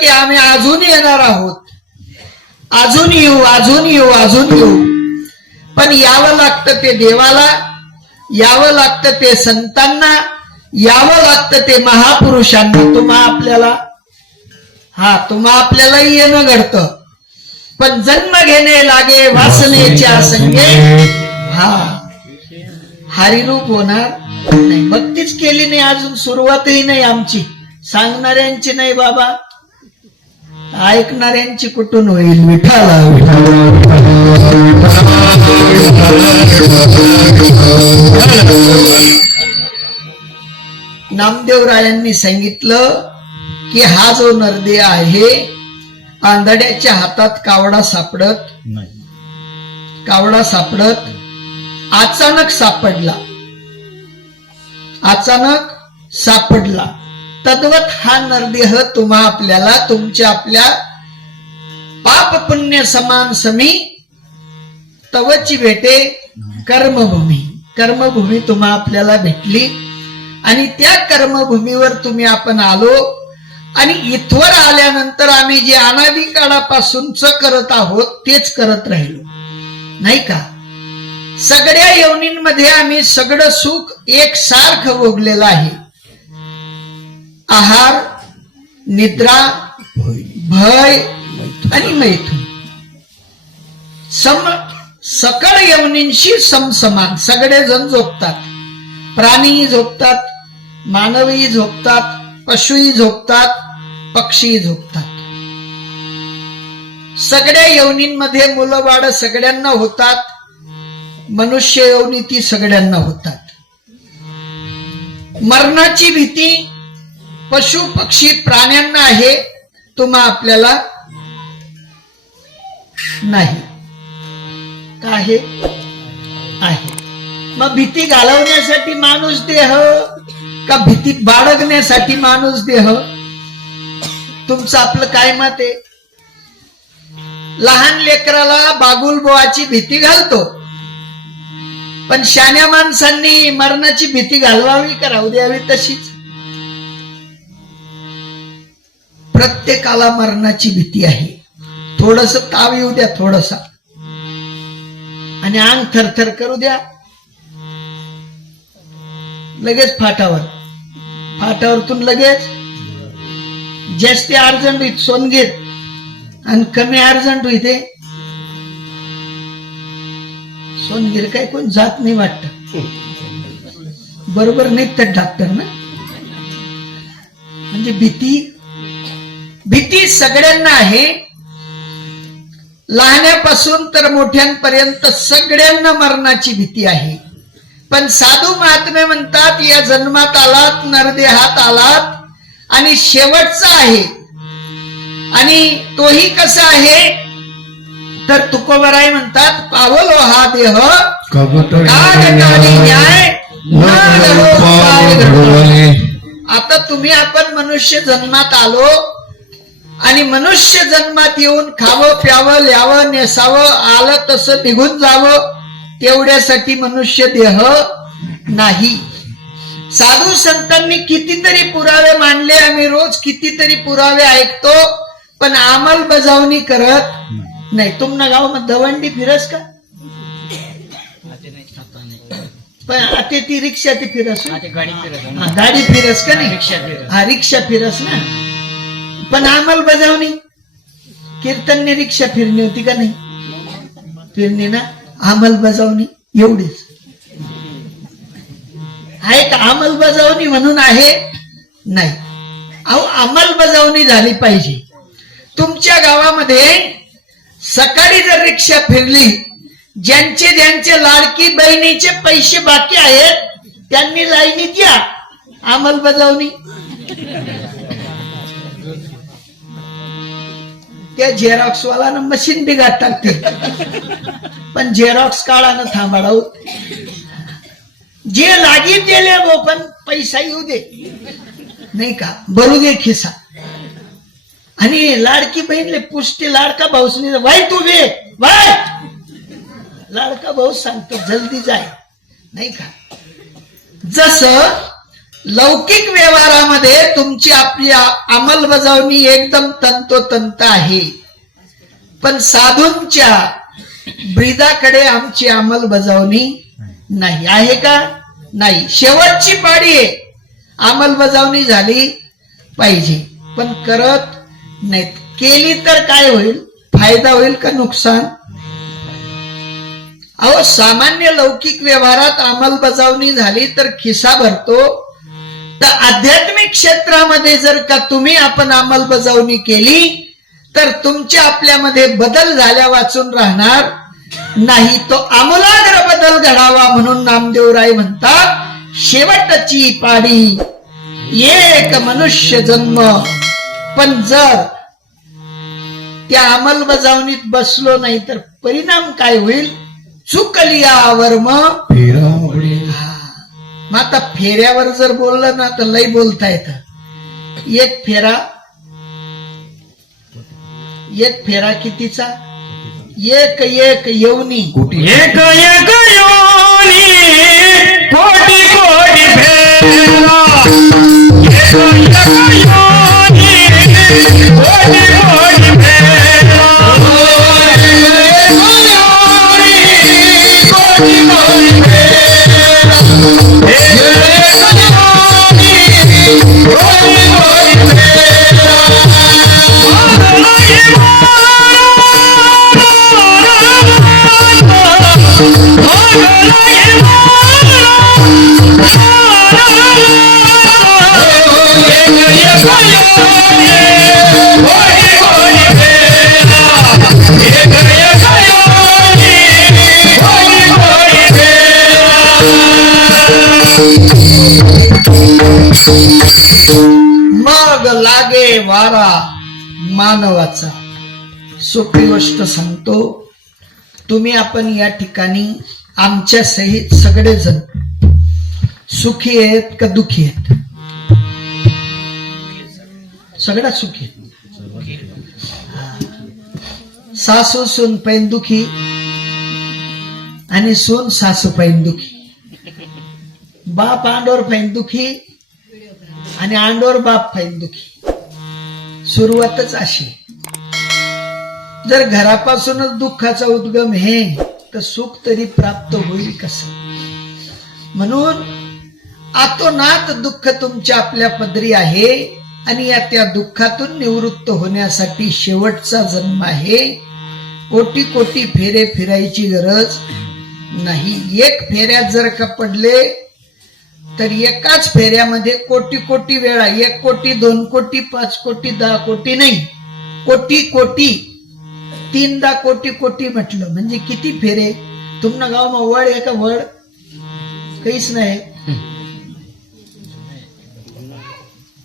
की आम्ही अजून येणार आहोत, अजून येऊ, अजून येऊ, अजून येऊ. पण यावं लागतं ते देवाला, यावं लागतं ते संतांना, यावं लागतं ते महापुरुषांना. तुम्हा आपल्यालाही येणं घडतं, पण जन्म घेणे लागे वासनेच्या संगे. हरिरूप होणार नाही. भक्तीच केली नाही, अजून सुरुवातही नाही आमची. सांगणाऱ्यांची नाही बाबा, ऐकणाऱ्यांची कुठून होईल. विठाला नामदेवरायांनी सांगितलं की हा जो नरदेह आहे, आंधळ्याच्या हातात कावडा सापडत नाही, कावडा सापडत अचानक सापडला, अचानक सापडला. तद्वत हा नरदेह तुम्हा आपल्याला तुमच्या आपल्या पाप पुण्य समान समी तवची भेटे कर्मभूमी. कर्मभूमी तुम्हा आपल्याला भेटली आणि त्या कर्मभूमीवर तुम्ही आपण आलो. आणि इथवर आल्यानंतर आम्ही जे अनादी काळापासूनच करत आहोत तेच करत राहिलो, नाही का? सगळ्या योनींमध्ये आम्ही सगळं सुख एकसारखं भोगलेलं आहे. आहार, निद्रा, भय आणि मैथुन सकळ योनींशी समसमान सगळेजण झोपतात. प्राणीही झोपतात, मानवही झोपतात, पशुही झोपतात, पक्षी झोपतात. सगळ्या योनींमध्ये मुलं बाळ सगळ्यांना होतात. मनुष्य योनी ती सगळ्यांना होतात. मरणाची भीती पशु पक्षी प्राण्यांना आहे, तुम्हा आपल्याला नाही. का आहे? मग भीती घालवण्यासाठी माणूस देह का भीतीत बाळगण्यासाठी माणूस देह? तुमचं आपलं काय मत आहे? लहान लेकराला बागुल बोवाची भीती घालतो, पण शाण्या माणसांनी मरणाची भीती घालवावी का राहू द्यावी तशीच? प्रत्येकाला मरणाची भीती आहे. थोडस ताव येऊ द्या, थोडसा, आणि अंग थरथर करू द्या, लगेच फाटावरतून लगेच जास्त अर्जंट होईल सोनगीर आणि कमी अर्जंट होते सोनगीर. काय कोण जात नाही वाटत, बरोबर नाही तर डॉक्टर ना. म्हणजे भीती सगळ्यांना आहे, लहान्यापासून तर मोठ्यांपर्यंत सगळ्यांना मरणाची भीती आहे. पण साधू महात्मे म्हणतात, या जन्मात आलात, नरदेहात आलात आणि शेवटचा आहे. आणि तोही कसा आहे तर तुकोबराय म्हणतात, पावलो हा देह न्याय. आता तुम्ही आपण मनुष्य जन्मात आलो आणि मनुष्य जन्मात येऊन खावं प्यावं ल्यावं नेसावं आलं तसं निघून जावं तेवढ्यासाठी मनुष्य देह नाही. साधू संतांनी कितीतरी पुरावे मांडले, आम्ही रोज कितीतरी पुरावे ऐकतो, पण अंमलबजावणी करत नाही. तुमना गावामध्ये दवंडी फिरस का? पण आता ती रिक्षा ती फिरस, गाडी फिरस का नाही? रिक्षा फिरस ना. पण अंमलबजावणी कीर्तनने रिक्षा फिरणी होती का नाही? फिरणी ना. अंमलबजावणी एवढीच आहे का? अंमलबजावणी म्हणून आहे नाही. अहो, अंमलबजावणी झाली पाहिजे. तुमच्या गावामध्ये सकाळी जर रिक्षा फिरली, ज्यांचे लाडकी बहिणीचे पैसे बाकी आहेत त्यांनी लाईनीत या. अंमलबजावणी त्या झेरॉक्सवाला मशीन बिघाड टाकते, पण झेरॉक्स काळानं थांबाडाव. जे लागी दिले गो, पण पैसा येऊ दे, नाही का? भरू दे खिसा. आणि लाडकी बहीणले पुष्टी लाडका भाऊसनी वाई तू बे वाय, लाडका भाऊ सांगतो जल्दी जाय, नाही का? जसं लौकिक व्यवहारामध्ये तुमची आपली अंमलबजावणी एकदम तंतोतंत आहे, पण साधूंच्या ब्रीदाकडे आमची अंमलबजावणी नाही आहे का? नाही. शेवटची पाडी आहे, अंमलबजावणी झाली पाहिजे, पण करत नाहीत. केली तर काय होईल? फायदा होईल का नुकसान? अहो, सामान्य लौकिक व्यवहारात अंमलबजावणी झाली तर खिसा भरतो, तर आध्यात्मिक क्षेत्रामध्ये जर का तुम्ही आपण अंमलबजावणी केली तर तुमच्या आपल्यामध्ये बदल झाल्या वाचून राहणार नाही. तो आमूलाग्र बदल घडावा म्हणून नामदेवराय म्हणतात, शेवटची पाडी एक मनुष्य जन्म. पण जर त्या अंमलबजावणीत बसलो नाही तर परिणाम काय होईल? चुकलिया वर्म फेरा. मग आता फेऱ्यावर जर बोललं ना तर लई बोलता येतं. एक फेरा कितीचा? एक एक येवनी, एक एक योनी कोटी कोटी फेरा. एक एक योनी कोटी कोटी फेरा. कोटी कोटी फेरा. एक एक योनी कोटी कोटी फेरा. मग लागे वारा मानवाचा. सोपी गोष्ट सांगतो, तुम्ही आपण या ठिकाणी आमच्या सहित सगळेजण सुखी आहेत का दुखी आहेत? सगळ्यात सुखी आहेत. सासू सून पैन दुखी आणि सून सासू पैन दुखी, बाप आंडोर पैन दुखी आणि आंडोर बाप पैन दुखी. सुरुवातच अशी. जर घरापासूनच दुःखाचा उद्गम हे, तर सुख तरी प्राप्त होईल कसं? म्हणून आतोनात दुःख तुमच्या आपल्या पदरी आहे आणि या त्या दुःखातून निवृत्त होण्यासाठी शेवटचा जन्म आहे. कोटी कोटी फेरे फिरायची गरज नाही. एक फेऱ्यात जर का पडले तर एकाच फेऱ्यामध्ये कोटी कोटी वेळा, 1 कोटी 2 कोटी 5 कोटी 10 कोटी नाही, कोटी कोटी 3 कोटी कोटी म्हटलं म्हणजे किती फेरे? तुमनं गाव मग वड आहे का? वड काहीच नाही.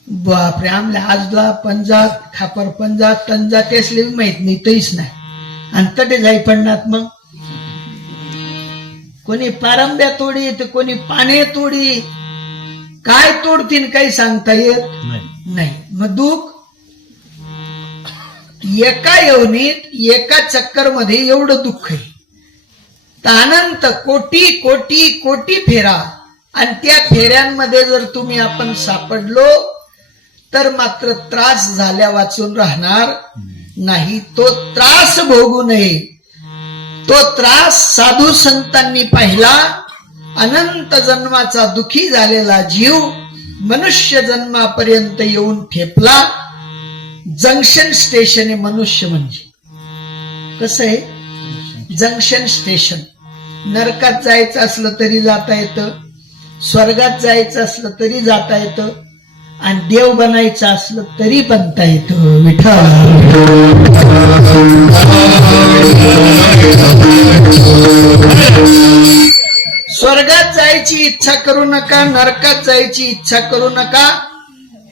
बापरे, आमल्या आजला पंजाब खापर पंजाब तंजा तेसले माहित नाही, तहीच नाही. आणि तटे जाई पडणार. मग कोणी पारंब्या तोडी तर कोणी पाने तोडी, काय तोडतील काही सांगता येत नाही. मग दुःख एका योनीत एका चक्कर मध्ये एवढं दुःख आहे. तर अनंत कोटी कोटी कोटी फेरा, आणि त्या फेऱ्यांमध्ये जर तुम्ही आपण सापडलो तर मात्र त्रास झाल्या वाचून राहणार नाही. तो त्रास भोगू नये. तो त्रास साधू संतांनी पाहिला. अनंत जन्माचा दुखी झालेला जीव मनुष्य जन्मापर्यंत येऊन ठेपला. जंक्शन स्टेशन आहे मनुष्य म्हणजे. कसं आहे? Junction station. नरकात जायचं असलं तरी जाता येतं, स्वर्गात जायचं असलं तरी जाता येतं, आणि देव बनायचं असलं तरी बनता येतं. विठ्ठल. स्वर्गात जायची इच्छा करू नका, नरकात जायची इच्छा करू नका,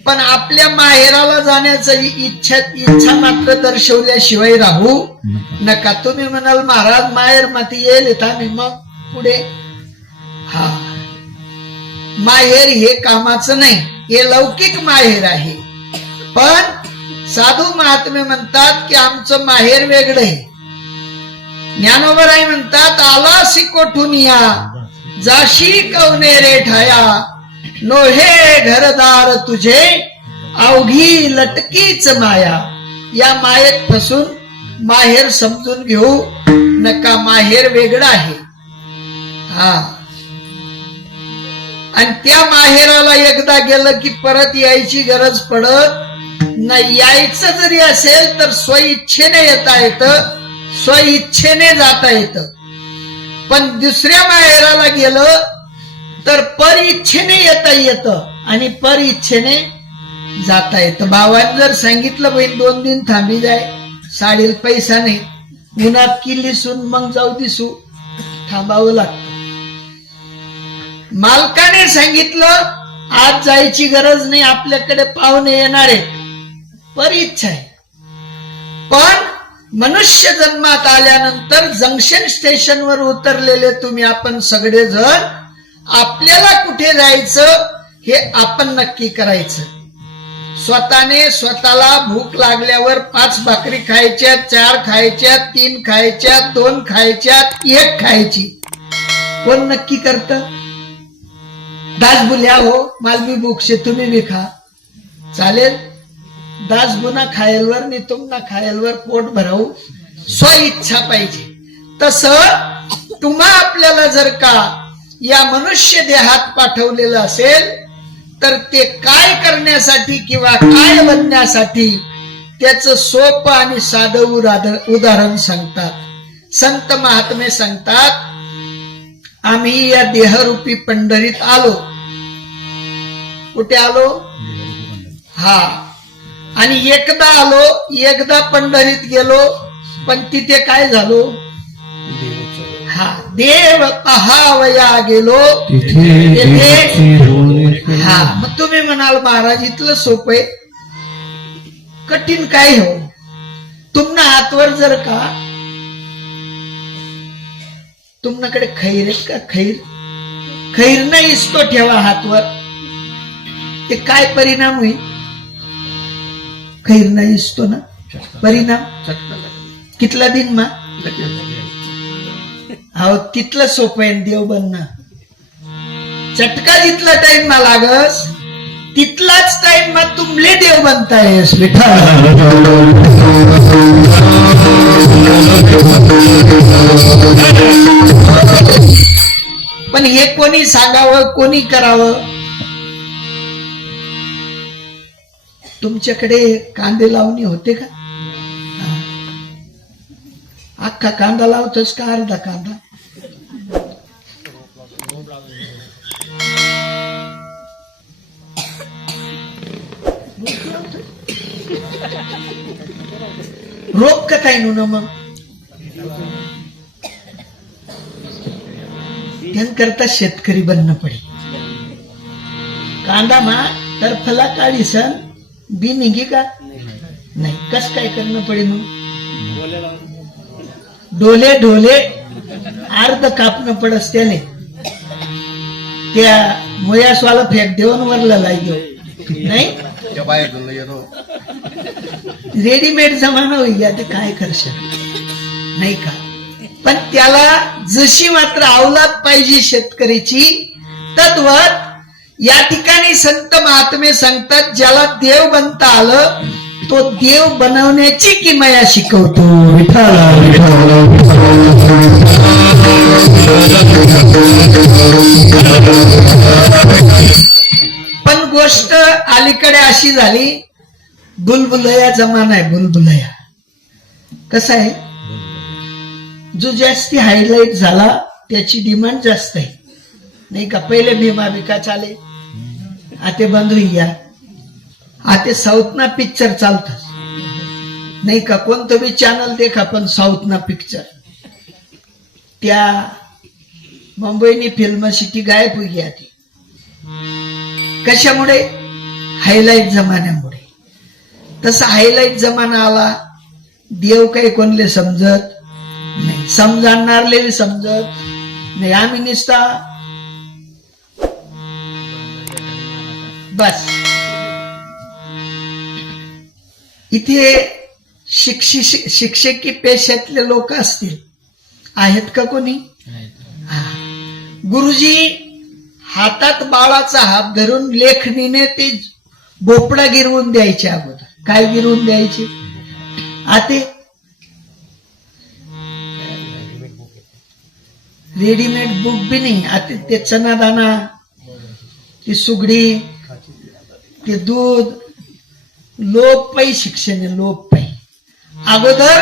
पण आपल्या माहेराला जाण्याची इच्छा मात्र दर्शवल्याशिवाय राहू नका. तुम्ही म्हणाल महाराज माहेर माती येईल आम्ही मग पुढे. हा, माहेर हे कामाचं नाही, हे लौकिक माहेर आहे. पण साधू महात्मे म्हणतात की आमचं माहेर वेगळं आहे. ज्ञानोबराय म्हणतात, आलासी कोठून या जाशी कवने रे ठाया, नोहे घरदार तुझे अवघी लटकीच माया. या मायेत फसून माहेर समजून घेऊ नका. माहेर वेगळं आहे. हा, आणि त्या माहेराला एकदा गेलं की परत यायची गरज पडत नाही. यायचं जरी असेल तर स्वइच्छेने येता येतं, स्वइच्छेने जाता येतं. पण दुसऱ्या माहेराला गेलं तर पर इच्छेने येता येतं आणि पर इच्छेने जाता येतं. भावाने जर सांगितलं बहीण 2 दिन थांबी जाय, साडीला पैसा नाही, उन्हात किल्लीसून मग जाऊ दिसू, थांबावं लागतं. मालकाने सांगितलं आज जायची गरज नाही, आपल्याकडे पाहुणे येणार आहेत, पर इच्छा आहे. पण मनुष्य जन्मात आल्यानंतर जंक्शन स्टेशनवर उतरलेले तुम्ही आपण सगळेजण, आपल्याला कुठे जायचं हे आपण नक्की करायचं. स्वतःने स्वतःला भूक लागल्यावर 5 भाकरी खायच्या, 4 खायच्या, 3 खायच्या, 2 खायच्या, 1 खायची. कोण नक्की करत? दास बुल्या हो माल भी भूक से तुम्ही भी खा, चालेल. दास गुना खायलवर नि तुम ना खायलवर पोट भरावू, स्वइच्छा पाहिजे. तसं तुम्हा आपल्याला जर का या मनुष्य देहात पाठवलेलं असेल तर ते काय करण्यासाठी किंवा काय बनण्यासाठी त्याचं सोपं आणि साधं उदाहरण सांगतात. संत महात्मे सांगतात, आम्ही या देहरूपी पंढरीत आलो. कुठे आलो? हा, आणि एकदा आलो, एकदा पंढरीत गेलो, पण तिथे काय झालो? हा, देव पहावया गेलो तिथे. हा, मग तुम्ही म्हणाल महाराज इथलं सोपं आहे, कठीण काय हो? तुमना हातवर जर का तुमच्याकडे खैर आहे का? खैर नाही इसतो ठेवा हातवर, ते काय परिणाम होईल? खैर नाही इसतो ना, परिणाम कितला दिन मा? अहो तिथलं सोपं आहे देव बनणं. चटका जितला टाइम मा लागस तिथलाच टाइम मा तुमले देव बनतायस विठ्ठल. पण हे कोणी सांगावं, कोणी करावं? तुमच्याकडे कांदे लावणी होते का? अख्खा कांदा लावतोस का अर्धा कांदा? रोग का काय नु मग करता शेतकरी बनणं पडे. कांदा मा टरफला काढी सण बी निघी का नाही? कस काय करणं पडे मग? डोले ढोले अर्ध कापणं पडस त्याने. त्या मोयासवाला फेक देऊन वरला लागेल नाही. रेडीमेड जमाना होईल ते काय करशा नाही का? पण त्याला जशी मात्र अवलाद पाहिजे शेतकरीची, तद्वत या ठिकाणी संत महात्मे सांगतात, ज्याला देव बनता आलं तो देव बनवण्याची किमया शिकवतो. पण गोष्ट अलीकडे अशी झाली, बुलबुलया जमाना आहे. बुलबुलया कसा आहे? जो जास्ती हायलाइट झाला त्याची डिमांड जास्त आहे नाही का? पहिले भीमा भिका चाले, आता बंद होईया. आता साऊथ ना पिक्चर चालतात नाही का? कोणतं बी चॅनल देखा पण साऊथ ना पिक्चर. त्या मुंबईनी फिल्म सिटी गायब होई गया ती. कशामुळे? हायलाइट जमान्यामुळे. तसा हायलाइट जमाना आला, देव काही कोणले समजत नाही, समजाणारले समजत नाही. आम्ही निसता बस. इथे शिक्षकी पेशातले लोक असतील, आहेत का कोणी? गुरुजी हातात बाळाचा हात धरून लेखणीने ते भोपळा गिरवून द्यायचे. अगोदर काय गिरवून द्यायचे? आते रेडीमेड बुक बी नाही. आता ते चना दाना, ती सुगडी, ते दूध, लोप पायी शिक्षण आहे, लोप पायी. अगोदर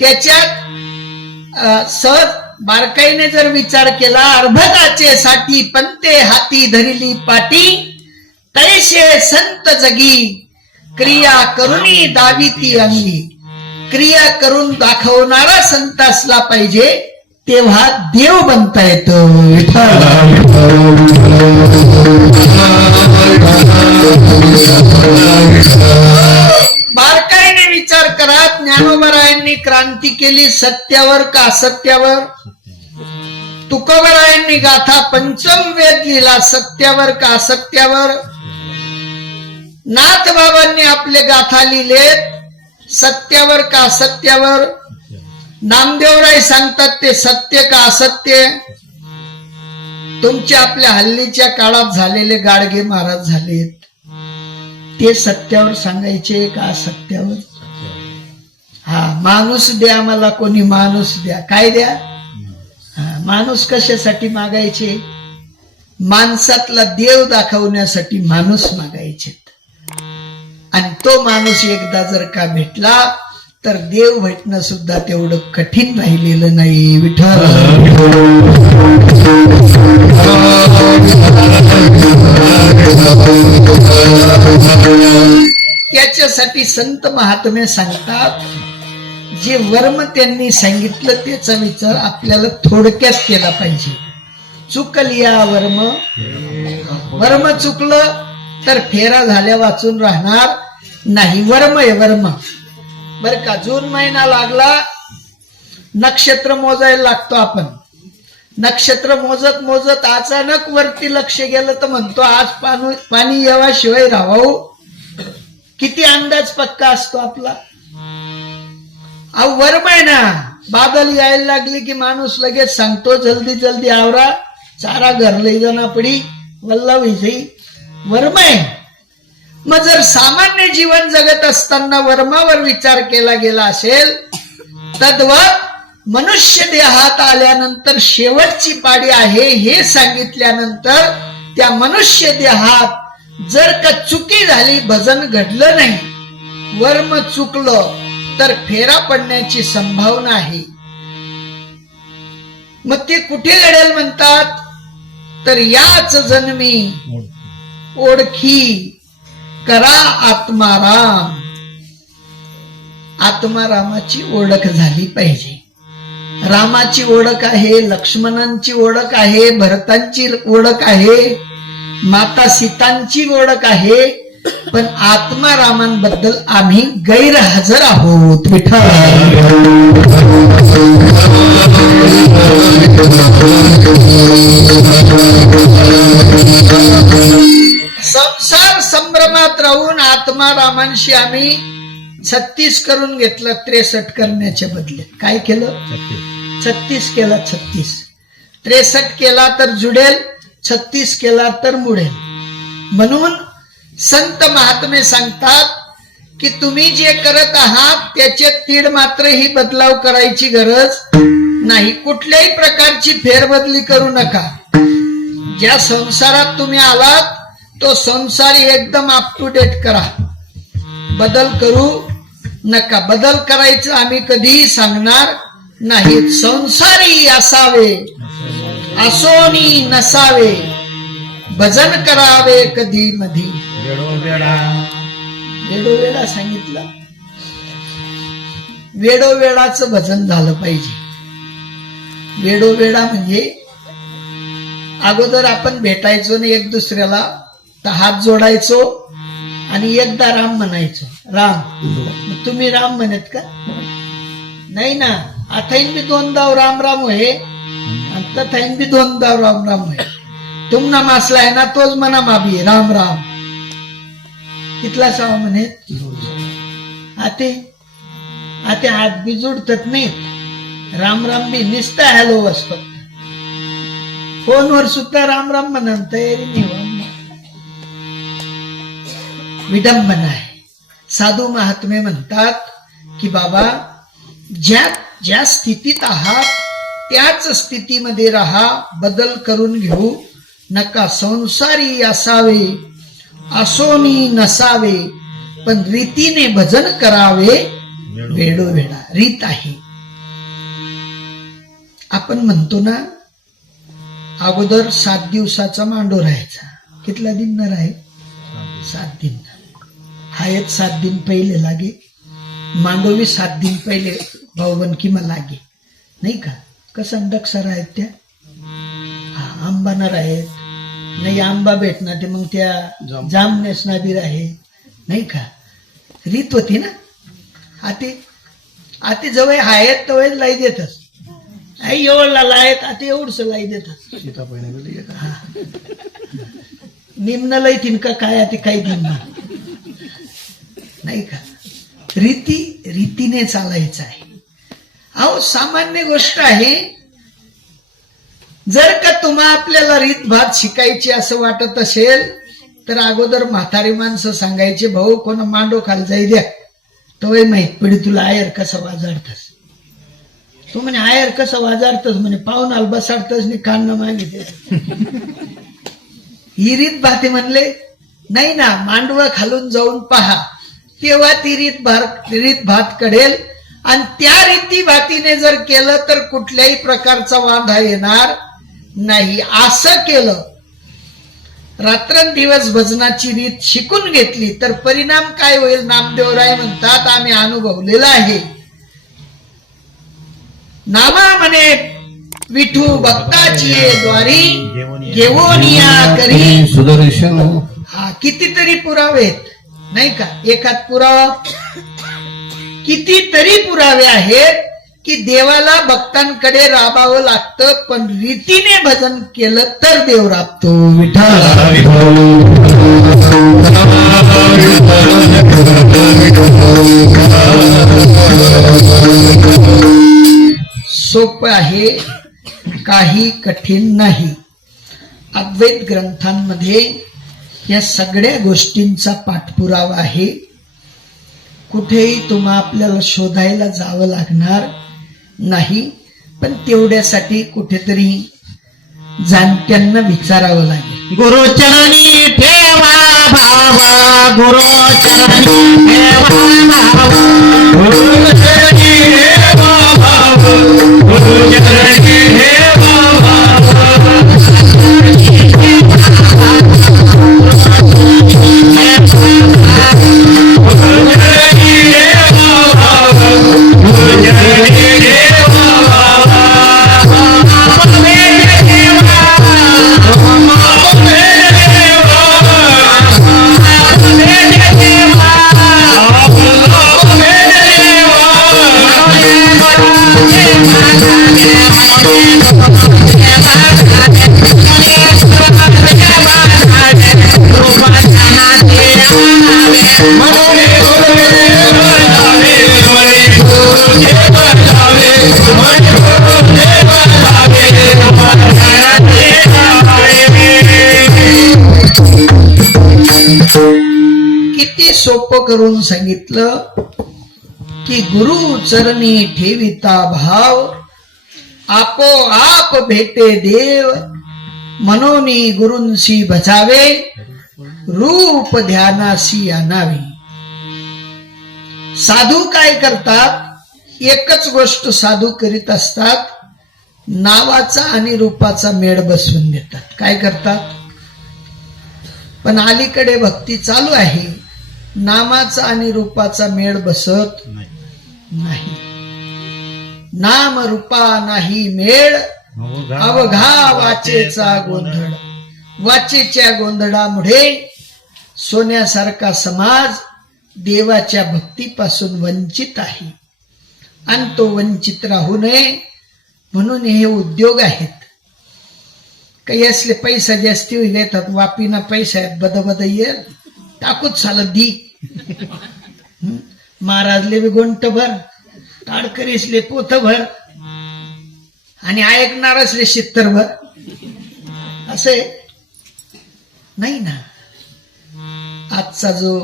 त्याच्यात सहज बारकाईने जर विचार केला, अर्भकाचे साठी पंते हाती धरिली पाटी, तैसे संत जगी क्रिया करुणी दाविती अंगी. क्रिया करून दाखवणारा संत असला पाहिजे, तेव्हा देव बनता येतं. बारकाईने विचार करा. ज्ञानोबरायांनी क्रांती केली सत्यावर का असत्यावर? तुकोबरायांनी गाथा पंचम वेद लिहिला सत्यावर का असत्यावर? नाथबाबांनी आपले गाथा लिहिलेत सत्यावर का असत्यावर? नामदेवराय सांगतात ते सत्य का असत्य? तुमच्या आपल्या हल्लीच्या काळात झालेले गाडगे महाराज झालेत, ते सत्यावर सांगायचे का असत्यावर? हा, माणूस द्या मला, कोणी माणूस द्या. काय द्या? माणूस कशासाठी मागायचे? माणसातला देव दाखवण्यासाठी माणूस मागायचे. आणि तो माणूस एकदा जर का भेटला तर देव भेटणं सुद्धा तेवढं कठीण राहिलेलं नाही. विठ्ठल त्याच्यासाठी संत महात्मे सांगतात, जे वर्म त्यांनी सांगितलं त्याचा विचार आपल्याला थोडक्यात केला पाहिजे. चुकलिया वर्म, वर्म चुकलं तर फेरा झाल्या वाचून राहणार नाही. वर्म आहे वर्म. बर का, जून महिना लागला, नक्षत्र मोजायला लागतो आपण. नक्षत्र मोजत मोजत अचानक वरती लक्ष गेलं तर म्हणतो आज पाणी येवाशिवाय राहावं. किती अंदाज पक्का असतो आपला? वर्म आहे ना. बादल यायला लागली की माणूस लगेच सांगतो जल्दी जल्दी आवरा, चारा घर लई जाना पडी, वल्ला विजयी. वर्म आहे. मग जर सामान्य जीवन जगत असताना वर्मावर विचार केला गेला असेल, तद्वत मनुष्य देहात आल्यानंतर शेवटची पाडी आहे हे सांगितल्यानंतर त्या मनुष्य देहात जर का चुकी झाली, भजन घडलं नाही, वर्म चुकलं तर फेरा पडण्याची संभावना आहे. मग ते कुठे घडेल म्हणतात? तर याच जन्मी ओळखी करा आत्माराम. आत्मारामाची ओळख झाली पाहिजे. रामाची ओळख आहे, लक्ष्मणांची ओळख आहे, भरतांची ओळख आहे, माता सीतांची ओळख आहे, पण आत्मारामांबद्दल आम्ही गैरहजर आहोत. विठ्ठल संसार संभ्रमात राहून आत्मारामांशी आम्ही 36 करून घेतलं. 63 करण्याच्या बदले काय केलं? 36 केला. 36 63 केला तर जुडेल, 36 केला तर मुडेल. म्हणून संत महात्मे सांगतात की तुम्ही जे करत आहात त्याच्यात तीड मात्र ही बदलाव करायची गरज नाही. कुठल्याही प्रकारची फेरबदली करू नका. ज्या संसारात तुम्ही आलात तो संसार एकदम अप टू डेट करा. बदल करू नका. बदल करायचं आम्ही कधीही सांगणार नाही. संसारी असावे असोनी नसावे, भजन करावे कधी मधी. वेडोवेडा सांगितलं. वेडोवेडाचं भजन झालं पाहिजे. वेडोवेडा म्हणजे अगोदर आपण भेटायचो ना एक दुसऱ्याला तर हात जोडायचो आणि एकदा राम म्हणायचो. राम, तुम्ही राम म्हणत का? नाही ना. आथाईन भी दोनदा राम राम होय, तथाईन भी दोनदा राम राम होय. तुम ना मासला आहे ना तोच म्हणा माबी राम राम. कितला सावा म्हणे आते आते हात बी जोडतात नाही. राम राम बी निसता हॅलो फक्त. फोनवर सुद्धा राम राम म्हणा तयारी नाही हो. विडंबना आहे. साधू महात्मे म्हणतात की बाबा ज्या स्थितीत आहात त्याच स्थितीमध्ये राहा, बदल करून घेऊ नका. संसारी असावे असोनी नसावे, पण रीतीने भजन करावे वेळोवेळा. रीत आहे. आपण म्हणतो ना अगोदर 7 दिवसाचा मांडो राहायचा. कितला दिन न राहे? 7 दिन. हायत 7 दिन पहिले लागे, मांडो भी 7 दिन पहिले भाऊबन किंवा लागे नाही का. कसं डक्षर आहेत त्या. हा आंबा न आहेत नाही, आंबा भेटणार ते मग त्या जाम नेसना बी आहे नाही का. रीत होती ना. आते जवळ आहेत तवळ लाई देतच. आई एवढला लायत आता एवढस लाई देतात. निम्न लय तिनका काय आता काही निम्न नाही का. रीतीने चालायचं आहे. अहो सामान्य गोष्ट आहे. जर का तुम्हा आपल्याला रीतभात शिकायची असं वाटत असेल तर अगोदर म्हातारी माणसं सांगायचे, भाऊ कोणा मांडो खाल जाई द्या तवय माहित पडी तुला आयर कसं वाजाडतस. तो म्हणे आयर कसं वाजाडतस म्हणे पाहुणाला बसाडतस नि कान मागितले. ही रीत भाते म्हणले नाही ना, मांडवं खालून जाऊन पहा तेव्हा ती रीत भात कळेल. आणि त्या रीती भातीने जर केलं तर कुठल्याही प्रकारचा वांधा येणार नाही. असं केलं रात्रंदिवस भजनाची रीत शिकून घेतली तर परिणाम काय होईल. नामदेवराय म्हणतात आम्ही अनुभवलेला आहे. नामा म्हणे विठू भक्ताची द्वारी घेवोनिया करी सुदर्शन. हा कितीतरी पुरावे आहेत नाही का. एखाद पुरावा कितीतरी पुरावे आहेत की देवाला भक्तांकडे राबावं लागतं, पण रीतीने भजन केलं तर देव राबतो. सोपं आहे, काही कठीण नाही. अद्वैत ग्रंथांमध्ये या सगळ्या गोष्टींचा पाठपुरावा आहे. कुठेही तुम्हा आपल्याला शोधायला जावं लागणार नाही, पण तेवढ्यासाठी कुठेतरी जाणत्यांना विचारावं लागेल. गुरुचरणी ठेवा भावा, गुरुचरणी ठेवा भावा, गुरुचरणी ठेवा भावा, गुरुचरणी ठेवा किती सोपं करून सांगितलं की गुरु चरणी ठेविता भाव, आपोआप भेटे देव, मनोनी गुरूंशी भजावे, रूप ध्यानासी आणावे. साधू काय करतात? एकच गोष्ट साधू करीत असतात, नावाचा आणि रूपाचा मेळ बसवून देतात. काय करतात? पण अलीकडे भक्ती चालू आहे, नामाचा आणि रूपाचा मेळ बसत नाही. नाम रूपा नाही मेळ, अवघा वाचेचा गोंधळ. वाचेच्या गोंधळामुळे सोन्यासारखा समाज देवाच्या भक्तीपासून वंचित आहे, आणि तो वंचित राहू नये म्हणून हे उद्योग आहेत. काही असले पैसा जास्ती घेतात, वापीना पैसा आहेत, बद येल टाकूच चालत दी. महाराजले बी गोंट भर, ताडकरीसले पोथ भर, आणि ऐकणार असले 70 भर. असे नाही ना. आजचा जो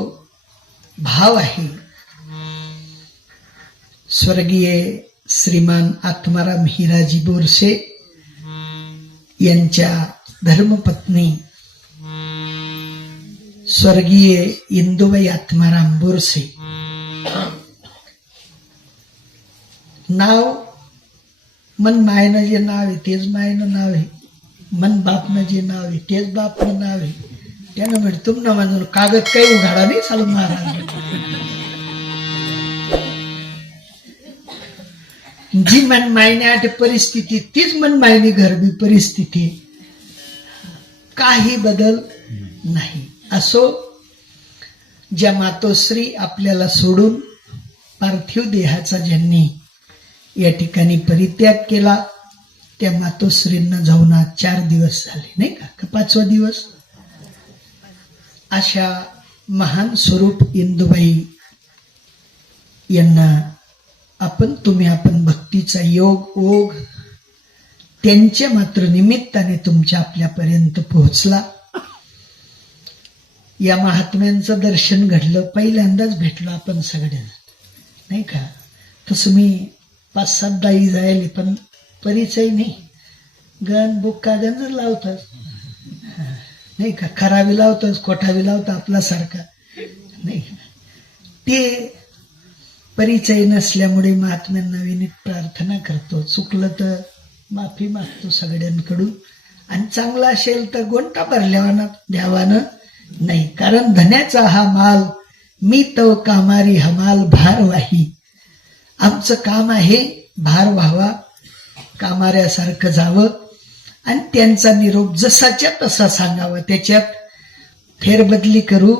भाव आहे, स्वर्गीय श्रीमान आत्माराम हिराजी बोरसे यांच्या धर्मपत्नी स्वर्गीय इंदुबाई आत्माराम बोरसे, नाव मन मायनं जे नाव आहे तेच मायनं नाव आहे, मन बापनं जे नाव आहे तेच बापनं नाव आहे. त्यानं म्हणे तुमनं म्हणून कागद काही उघाडा नाही चालू महाराज. जी मन मायने परिस्थिती तीच मन मायनी घरबी परिस्थिती, काही बदल नाही. असो, ज्या मातोश्री आपल्याला सोडून पार्थिव देहाचा ज्यांनी या ठिकाणी परित्याग केला, त्या मातोश्रींना जाऊन आज 4 दिवस झाले नाही का 5वा दिवस. अशा महान स्वरूप इंदुबाई यांना आपण भक्तीचा योग ओघ त्यांच्या मात्र निमित्ताने तुमच्या आपल्यापर्यंत पोहोचला. या महात्म्यांचं दर्शन घडलं, पहिल्यांदाच भेटलो आपण सगळ्यांना नाही का. तसं मी 5-7 दाई जायले पण परिचय नाही. गण बुक्का गंज लावतात नाही का, खराबी लावतात खोटाबी लावतात आपल्यासारखा नाही. ते परिचय नसल्यामुळे महात्म्यांना विनीत प्रार्थना करतो, चुकलं तर माफी मागतो सगळ्यांकडून, आणि चांगलं असेल तर गोंटा भरल्यावाना द्यावानं नाही. कारण धन्याचा हा माल मी तव कामारी हमाल भार वाही. आमचं काम आहे भार व्हावा, कामाऱ्यासारखं जावं आणि त्यांचा निरोप जसाच्या तसा सांगावा, त्याच्यात फेरबदली करू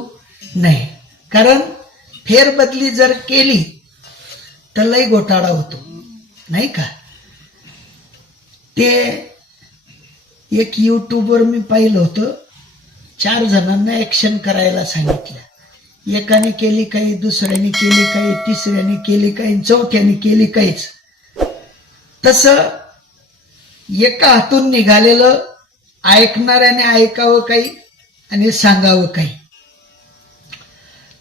नये. कारण फेरबदली जर केली तर लई घोटाळा होतो नाही का. ते एक युट्यूबवर मी पाहिलं होतं, 4 जणांना ऍक्शन करायला सांगितलं. एकाने केली काही, दुसऱ्याने केली काही, तिसऱ्याने केली काही, चौथ्याने केली काहीच. तसं एका हातून निघालेलं ऐकणाऱ्याने ऐकावं काही आणि सांगावं काही.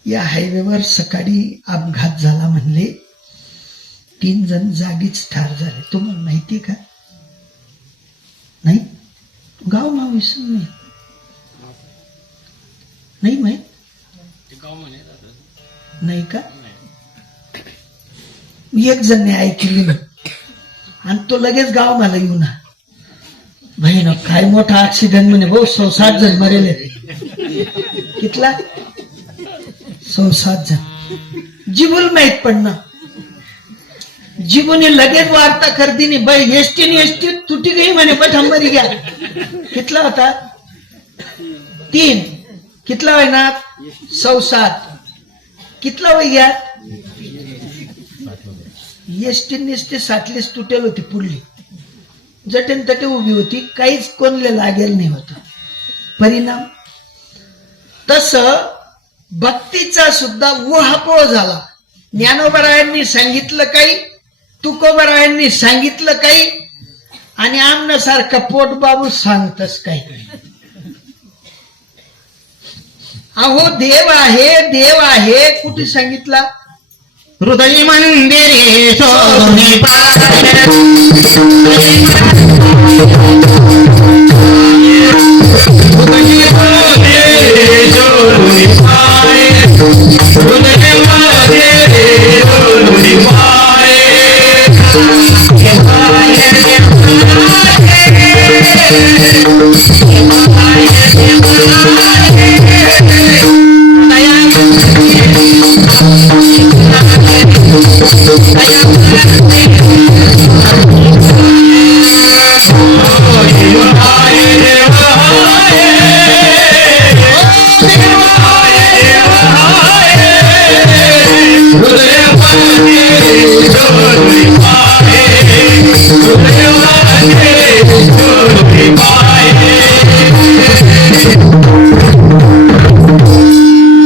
या हायवेवर सकाळी अपघात झाला म्हणले, 3 जण जागीच ठार झाले. तुम्हाला माहिती का? नाही, गाव नाव विसरून नाही माहित नाही का. एक जण ऐकली ना आणि तो लगेच गाव मला येऊन बहीण काय मोठा ऍक्सिडेंट म्हणे भाऊ, 107 जण मरेले. कितला? 107 जण. जिबुल माहित पडणं, जिबुने लगेच वार्ता करती नाही बाई, एसटी तुटी गई म्हणे पठांबरी घ्या. कितला होता? 3. कितला होईना? 107. कितला वय घ्या. एसटीनेच ते 60 तुटेल होती, पुढली जटेन तटे उभी होती, काहीच कोणले लागेल नाही होत. परिणाम तस भक्तीचा सुद्धा उहापोळ झाला. ज्ञानोबरायांनी सांगितलं काही, तुकोबरायांनी सांगितलं काही, आणि आमनासारखा पोटबाबू सांगतच काही. अहो देव आहे कुठे सांगितला? हृदय मंदिरे सोनी पाय, हृदय मंदिरे सोनी पाय, हृदय मंदिरे सोनी पाय. Hallelujah.